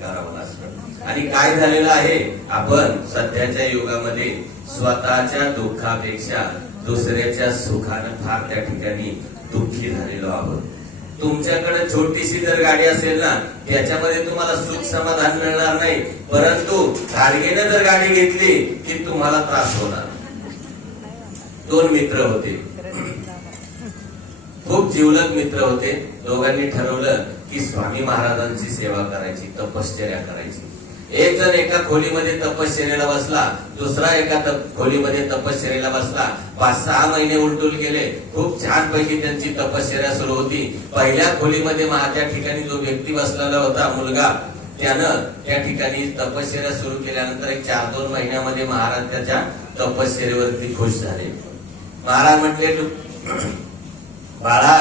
करावं लागतं. आणि काय झालेलं आहे, आपण सध्याच्या युगामध्ये स्वतःच्या दुःखापेक्षा दुसऱ्याच्या सुखानं फार त्या ठिकाणी दुःखी झालेलो आहोत. तुमच्याकडे छोटीशी जर गाडी असेल ना, त्याच्यामध्ये तुम्हाला सुख समाधान मिळणार नाही, परंतु गाडगेनं जर गाडी घेतली की तुम्हाला त्रास होणार. दोन मित्र होते, खूप जिवलग मित्र होते. दोघांनी ठरवलं की स्वामी महाराजांची सेवा करायची, तपश्चर्या करायची. एक जण एका खोलीमध्ये तपश्चर्याला बसला, दुसरा एका खोलीमध्ये तपश्चर्याला बसला. 5-6 महिने उलटून गेले. खूप छान पैकी त्यांची तपश्चर्या सुरू होती. पहिल्या खोलीमध्ये त्या ठिकाणी जो व्यक्ती बसलेला होता, मुलगा, त्यानं त्या ठिकाणी तपश्चर्या सुरू केल्यानंतर एक 4-2 महिन्यामध्ये महाराज त्याच्या तपश्चर्येवरती खुश झाले. महाराज म्हटले, बाळा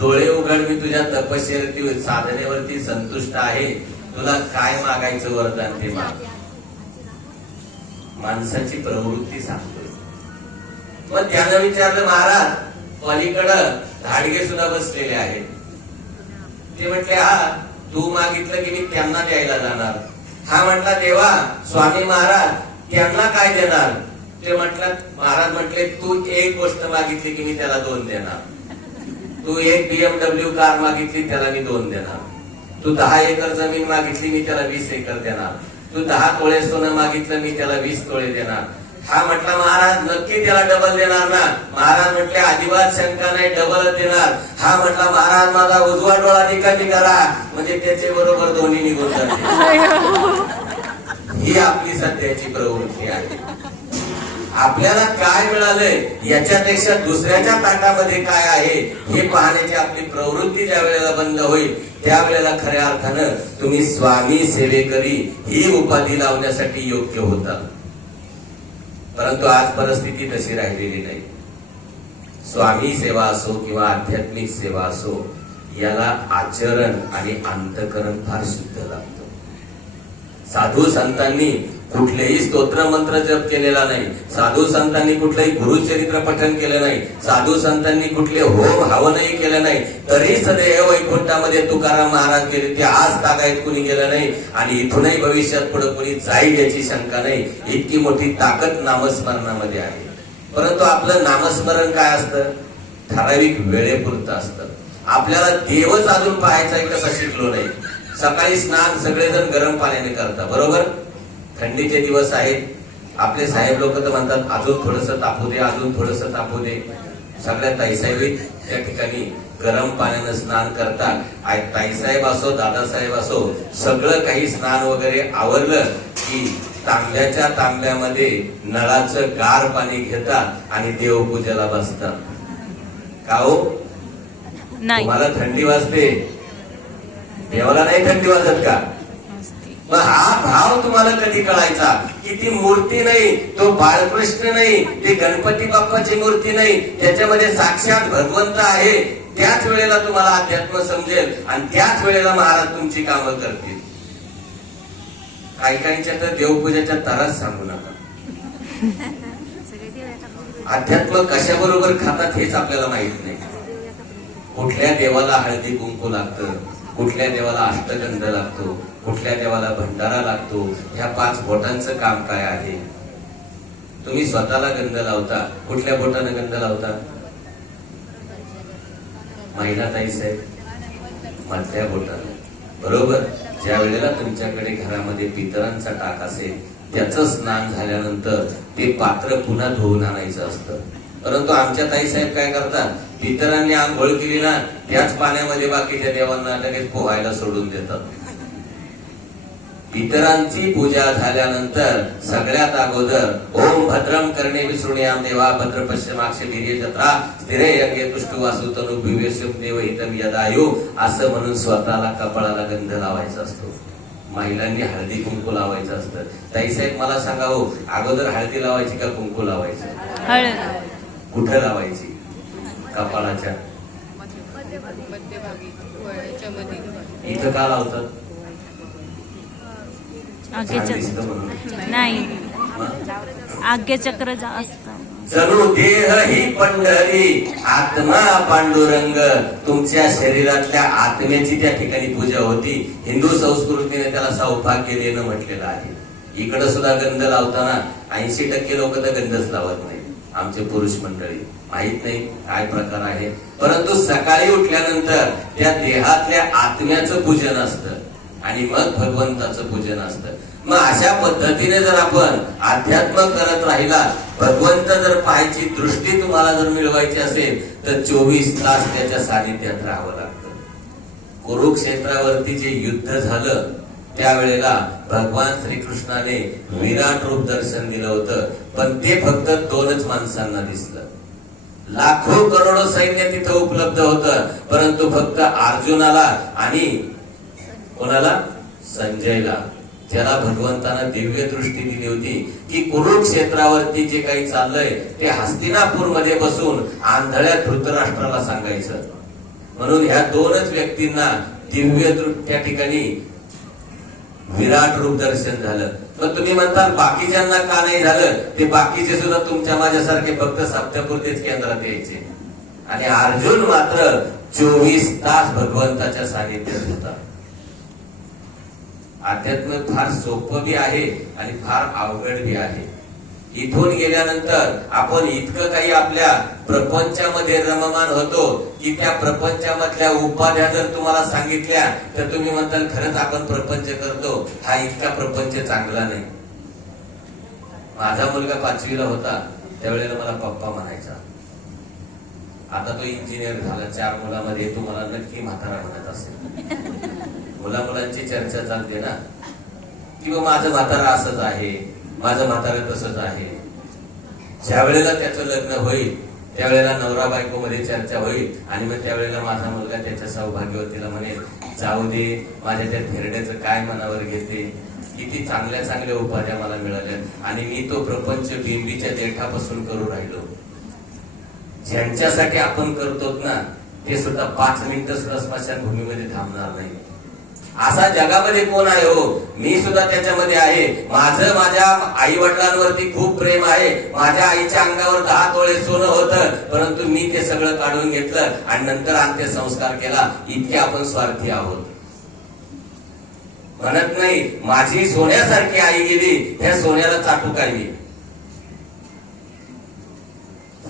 डोळे उघड, मी तुझ्या तपश्चर्येवरती साधनेवरती संतुष्ट आहे, तुला काय मागायचं वरदान ते माग. माणसाची प्रवृत्ती सांगतोय. मग त्यानं विचारलं, महाराज पलीकडं धाडगे सुद्धा बसलेले आहेत. ते म्हटले, हा तू मागितलं की मी त्यांना द्यायला जाणार. हा म्हटला, देवा स्वामी महाराज त्यांना काय देणार? ते म्हटलं, महाराज म्हटले, तू एक गोष्ट मागितली की मी त्याला 2 देणार. तू एक BMW कार मागितली, त्याला मी 2 देणार. तू 10 एकर जमीन मागितली, मी त्याला 20 एकर देणार. तू 10 तोळे सोनं मागितलं, मी त्याला 20 तोळे देणार. हा म्हटला, महाराज नक्की त्याला डबल देणार ना? महाराज म्हटले, अजिबात शंका नाही, डबल देणार. हा म्हटला, महाराज माझा उजवा डोळा निकामी करा, म्हणजे त्याचे बरोबर दोन्ही निघून जाते. ही आपली सध्याची प्रवृत्ती आहे. आपल्याला काय मिळालंय याच्यापेक्षा दुसऱ्याच्या ताटामध्ये काय आहे हे पाहण्याची आपली प्रवृत्ती ज्या वेळेला बंद होईल, त्यावेळेला खऱ्या अर्थानं तुम्ही स्वामी सेवेकरी ही उपाधी लावण्यासाठी योग्य होता. परंतु आज परिस्थिती तशी राहिलेली नाही. स्वामी सेवा असो किंवा आध्यात्मिक सेवा असो, याला आचरण आणि अंतकरण फार शुद्ध लागतं. साधू संतांनी कुठलेही स्तोत्र मंत्र जप केलेला नाही, साधू संतांनी कुठलंही गुरुचरित्र पठन केलं नाही, साधू संतांनी कुठले होम हवनही केलं नाही, तरी सदैव वैकुंठामध्ये तुकाराम महाराज गेले, ते आज तागायत कुणी गेलं नाही आणि इथूनही भविष्यात पुढे कुणी जाईल याची शंका नाही. इतकी मोठी ताकद नामस्मरणामध्ये आहे. परंतु आपलं नामस्मरण काय असतं, ठराविक वेळेपुरतं असतं. आपल्याला देवच अजून पाहायचा आहे कसं शिकलो नाही. सकाळी स्नान सगळेजण गरम पाण्याने करतात, बरोबर. थंडीचे दिवस आहेत, आपले साहेब लोक तर म्हणतात अजून थोडस तापू दे, अजून थोडस तापू दे. सगळ्या ताईसाहेबी त्या ठिकाणी गरम पाण्यानं स्नान करतात. ताईसाहेब असो, दादासाहेब असो, सगळं काही स्नान वगैरे आवरलं की तांब्याच्या तांब्यामध्ये नळाचं गार पाणी घेतात आणि देवपूजेला बसतात. का हो? तुम्हाला थंडी वाजते, देवाला नाही थंडी वाजत का? मग हा भाव तुम्हाला कधी कळायचा की ती मूर्ती नाही, तो बाळकृष्ण नाही, ती गणपती बाप्पाची मूर्ती नाही, त्याच्यामध्ये साक्षात भगवंत आहे. त्याच वेळेला तुम्हाला अध्यात्म समजेल आणि त्याच वेळेला महाराज तुमची कामं करतील. काही काहींच्या तर देवपूजेच्या ताराच सांगू नका. अध्यात्म कशाबरोबर खातात हेच आपल्याला माहित नाही. कुठल्या देवाला हळदी कुंकू लागतं, कुठल्या देवाला अष्टगंध लागतो, कुठल्या देवाला भंडारा लागतो, ह्या 5 बोटांचं काम काय आहे? तुम्ही स्वतःला गंध लावता, कुठल्या बोटानं गंध लावता? महिला ताई साहेब, मधल्या बोटानं, बरोबर. ज्या वेळेला तुमच्याकडे घरामध्ये पितरांचा टाक असेल, त्याचं स्नान झाल्यानंतर ते पात्र पुन्हा धुवून आणायचं असतं. परंतु आमच्या ताईसाहेब काय करतात, पितरांनी आंघोळ केली ना, त्याच पाण्यामध्ये बाकीच्या देवांना लगेच पोहायला सोडून देतात. पितरांची पूजा झाल्यानंतर सगळ्यात अगोदर ओम भद्रम करणे विसृण्याम देवा भद्र पश्चिमाक्ष वीर्य जत्रा स्थिरे यज्ञ तुष्टु वासु तनु विवेशम देव हितम यदायु असं म्हणून स्वतःला कपाळाला गंध लावायचा असतो. महिलांनी हळदी कुंकू लावायचं असतं. ताईसाहेब मला सांगा हो, अगोदर हळदी लावायची का कुंकू लावायचं? कुठं लावायची? कपाळाच्या इथं का लावतात? नाही, आज्ञाचक्र असतं. जणू देह ही पंढरी आत्मा पांडुरंग. तुमच्या शरीरातल्या आत्म्याची त्या ठिकाणी पूजा होती. हिंदू संस्कृतीने त्याला सौभाग्य देणं म्हटलेलं आहे. इकडे सुद्धा गंध लावताना 80% लोक तर गंधच लावत नाही. आमचे पुरुष मंडळी माहित नाही काय प्रकार आहे, परंतु सकाळी उठल्यानंतर त्या देहातल्या आत्म्याचं पूजन असतं आणि मग भगवंताचं पूजन असतं. मग अशा पद्धतीने जर आपण अध्यात्म करत राहिला, भगवंत जर पाहायची दृष्टी तुम्हाला जर मिळवायची असेल तर 24 तास त्याच्या सानिध्यात राहावं लागतं. कुरुक्षेत्रावरती जे युद्ध झालं त्यावेळेला भगवान श्रीकृष्णाने विराट रूप दर्शन दिलं होतं, पण ते फक्त 2च माणसांना दिसलं. लाखो करोडो सैन्य तिथं उपलब्ध होतं, परंतु फक्त अर्जुनाला आणि कोणाला, संजयला, ज्याला भगवंतानं दिव्य दृष्टी दिली होती की कुरुक्षेत्रावरती जे काही चाललंय ते हस्तिनापूर मध्ये बसून आंधळ्या धृतराष्ट्राला सांगायचं. म्हणून ह्या 2च व्यक्तींना दिव्य त्या ठिकाणी विराट रूप दर्शन झालं. पण तुम्ही म्हणताल बाकीच्यांना का नाही झालं? ते बाकीचे सुद्धा तुमच्या माझ्यासारखे फक्त सप्तापुरतेच केंद्रात यायचे आणि अर्जुन मात्र 24 तास भगवंताच्या सानिध्यात होता. अध्यात्म फार सोपं बी आहे आणि फार अवघड बी आहे. इथून गेल्यानंतर आपण इतकं काही आपल्या प्रपंचामध्ये रममान होतो की त्या प्रपंचामधल्या उपाध्या जर तुम्हाला सांगितल्या तर तुम्ही म्हणताल खरंच आपण प्रपंच करतो, हा इतका प्रपंच चांगला नाही. माझा मुलगा 5वीला होता त्यावेळेला मला पप्पा म्हणायचा. आता तो इंजिनियर झाला, 4 मुलामध्ये तुम्हाला नक्की म्हातारा म्हणत असेल. मुलांची चर्चा चालते ना किंवा माझं म्हातारा असंच आहे, माझं म्हातारा तसंच आहे. ज्या वेळेला त्याचं लग्न होईल त्यावेळेला नवरा बायको मध्ये चर्चा होईल आणि मग त्यावेळेला माझा मुलगा त्याच्या सौभाग्यवतीला म्हणेल, जाऊ दे, माझ्या त्या थेरड्याचं काय मनावर घेते, किती चांगल्या चांगल्या उपाध्या मला मिळाल्या आणि मी तो प्रपंच बिंबीच्या देठापासून करू राहिलो. ज्यांच्यासाठी आपण करतो ना ते सुद्धा 5 मिनिटं सुद्धा स्मशानभूमीमध्ये थांबणार नाही. असा जगामध्ये कोण आहे हो? मी सुद्धा त्याच्यामध्ये आहे. माझं माझ्या आई वडिलांवरती खूप प्रेम आहे. माझ्या आईच्या अंगावर 10 तोळे सोनं होतं, परंतु मी ते सगळं काढून घेतलं आणि नंतर अंत्यसंस्कार केला. इतके आपण स्वार्थी आहोत. म्हणत नाही माझी सोन्यासारखी आई गेली, त्या सोन्याला चाटू काय मी.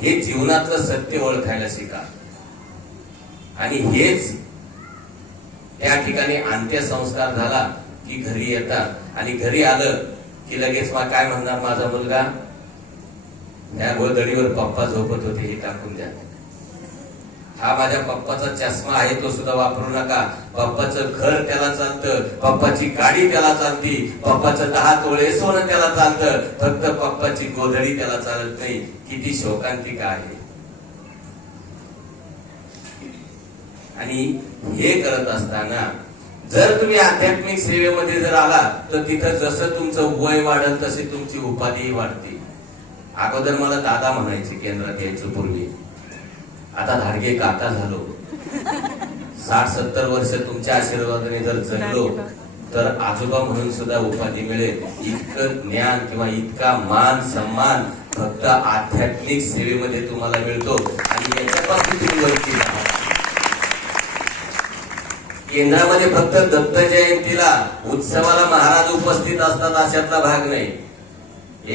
हे जीवनातलं सत्य ओळखायला शिका. आणि हेच त्या ठिकाणी अंत्यसंस्कार झाला की घरी येतात आणि घरी आलं की लगेच काय म्हणणार माझा मुलगा, त्या गोधडीवर पप्पा झोपत होते हे टाकून द्या. हा माझ्या पप्पाचा चष्मा आहे तो सुद्धा वापरू नका. पप्पाचं घर त्याला चालतं, पप्पाची गाडी त्याला चालती, पप्पाचं 10 तोळे सोनं त्याला चालतं, फक्त पप्पाची गोधडी त्याला चालत नाही. किती शोकांतिका आहे. आणि हे करत असताना जर तुम्ही आध्यात्मिक सेवेमध्ये जर आला तर तिथं जसं तुमचं वय वाढल तशी तुमची उपाधीही वाढते. अगोदर मला दादा म्हणायचे केंद्रात यायचं पूर्वी, आता धाडगे काका झालो. 60-70 वर्ष तुमच्या आशीर्वादाने जर जगलो तर आजोबा म्हणून सुद्धा उपाधी मिळेल. इतकं ज्ञान किंवा इतका मान सन्मान फक्त आध्यात्मिक सेवेमध्ये तुम्हाला मिळतो आणि याच्यापासून तुम्ही वंचित आहात. केंद्रामध्ये फक्त दत्त जयंतीला उत्सवाला महाराज उपस्थित असतात अशातला भाग नाही.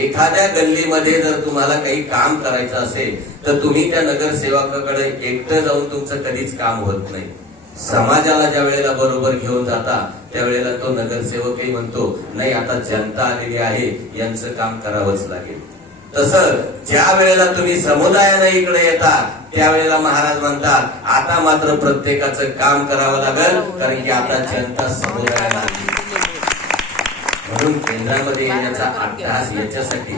एखाद्या गल्लीमध्ये जर तुम्हाला काही काम करायचं असेल तर तुम्ही त्या नगरसेवकाकडे एकटं जाऊन तुमचं कधीच काम होत नाही. समाजाला ज्या वेळेला बरोबर घेऊन जाता त्यावेळेला तो नगरसेवकही म्हणतो नाही आता जनता आलेली आहे, यांचं काम करावंच लागेल. तसं ज्या वेळेला तुम्ही समुदायाने इकडे येतात त्यावेळेला महाराज म्हणतात आता मात्र प्रत्येकाचं काम करावं लागेल, कारण की आता जनता समुदायाला आली. म्हणून केंद्रामध्ये येण्याचा अट्टहास याच्यासाठी,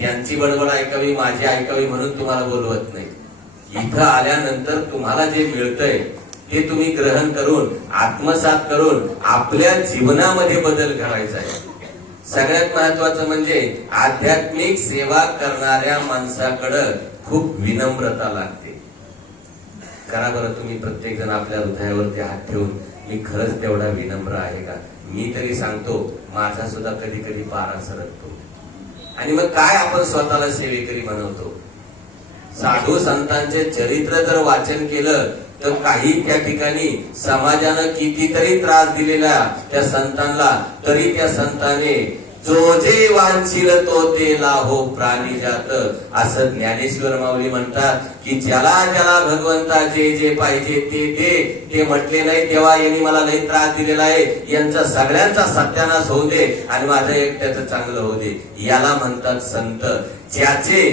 यांची बडबड ऐकावी माझी ऐकावी म्हणून तुम्हाला बोलवत नाही. इथं आल्यानंतर तुम्हाला जे मिळतंय ते तुम्ही ग्रहण करून आत्मसात करून आपल्या जीवनामध्ये बदल करायचा आहे. सगळ्यात महत्वाचं म्हणजे आध्यात्मिक सेवा करणाऱ्या माणसाकडं खूप विनम्रता लागते. करा बरं तुम्ही प्रत्येक जण आपल्या हृदयावरती हात ठेवून, मी खरंच तेवढा विनम्र आहे का? मी तरी सांगतो माझा सुद्धा कधी कधी पारा सरकतो. आणि मग काय आपण स्वतःला सेवेकरी बनवतो? साधू संतांचे चरित्र जर वाचन केलं तर काही त्या ठिकाणी समाजानं कितीतरी त्रास दिलेला त्या संतांना, तरी त्या संताने जो जे वांछील तो ते लाहो प्राणी जात, असं ज्ञानेश्वर माऊली म्हणतात की ज्याला ज्याला भगवंता जे जे पाहिजे ते दे. ते म्हटले नाही तेव्हा यांनी मला लई त्रास दिलेला आहे, यांचा सगळ्यांचा सत्यानाश होऊ दे आणि माझं एकट्याचं चांगलं होऊ दे. याला म्हणतात संत. ज्याचे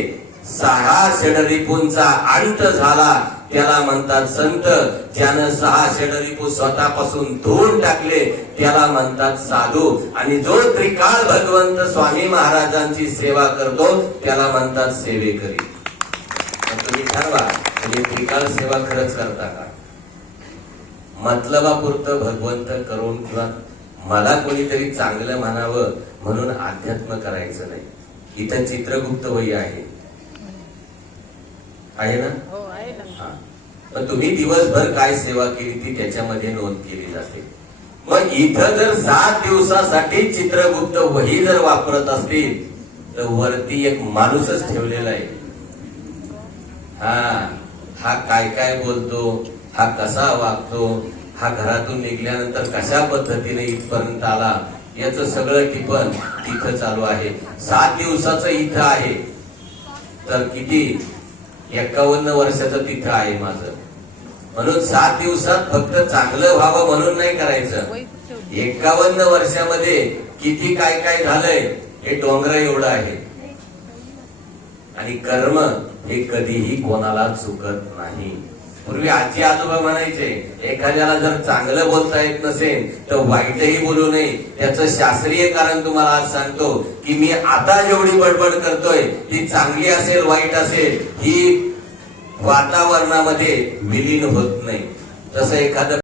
6 षडरिपूंचा अंत झाला त्याला म्हणतात संत. ज्यानं 6 षडरिपू स्वतःपासून धुवून टाकले त्याला म्हणतात साधू. आणि जो त्रिकाळ भगवंत स्वामी महाराजांची सेवा करतो त्याला म्हणतात सेवेकरी. तुम्ही ठरवा, तुम्ही त्रिकाळ सेवा खरंच करता का? मतलबापुरतं भगवंत करून किंवा मला कोणीतरी चांगलं म्हणावं म्हणून अध्यात्म करायचं नाही. इथं चित्रगुप्त वही आहे ना? हा. पण तुम्ही दिवसभर काय सेवा केली ती त्याच्यामध्ये नोंद केली जाते. मग इथं जर 7 दिवसासाठी चित्रगुप्त वही जर वापरत असतील तर वरती एक माणूसच ठेवलेला आहे. हा काय काय बोलतो, हा कसा वागतो, हा घरातून निघल्यानंतर कशा पद्धतीने इथपर्यंत आला, याचं सगळं टिपण तिथं चालू आहे. 7 दिवसाचं इथं आहे तर किती 51 वर्षाचं तिथं आहे माझं. म्हणून 7 दिवसात फक्त चांगलं व्हावं म्हणून नाही करायचं. 51 वर्षामध्ये किती काय काय झालंय हे डोंगर एवढं आहे. आणि कर्म हे कधीही कोणाला चुकत नाही. पूर्वी आजी आजोबा म्हणायचे एखाद्याला जर चांगलं बोलता येत नसेल तर वाईटही बोलू नये. त्याचं शास्त्रीय कारण तुम्हाला आज सांगतो की मी आता जेवढी बडबड करतोय ती चांगली असेल वाईट असेल ही वातावरणामध्ये विलीन होत नाही. तसं एखादं